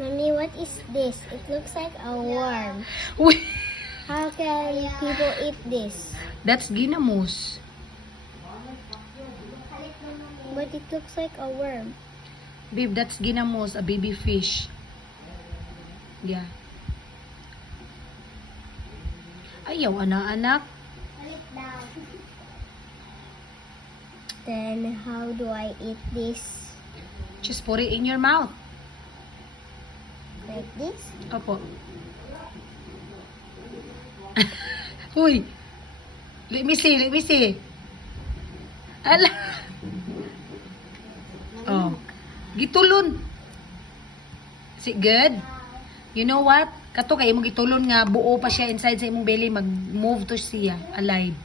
Mommy, what is this? It looks like a worm. Uy, How can people eat this? that's ginamos. But it looks like a worm. Babe, that's ginamos, a baby fish. Yeah. Ayaw, anak-anak. Then how do I eat this? Just put it in your mouth. Like this? Opo. Uy. Let me see, let me see. Ala. Oh. Gitulon. Is it good? You know what? Kato kayo mo gitulon nga buo pa siya inside sa imong belly, mag-move to siya alive.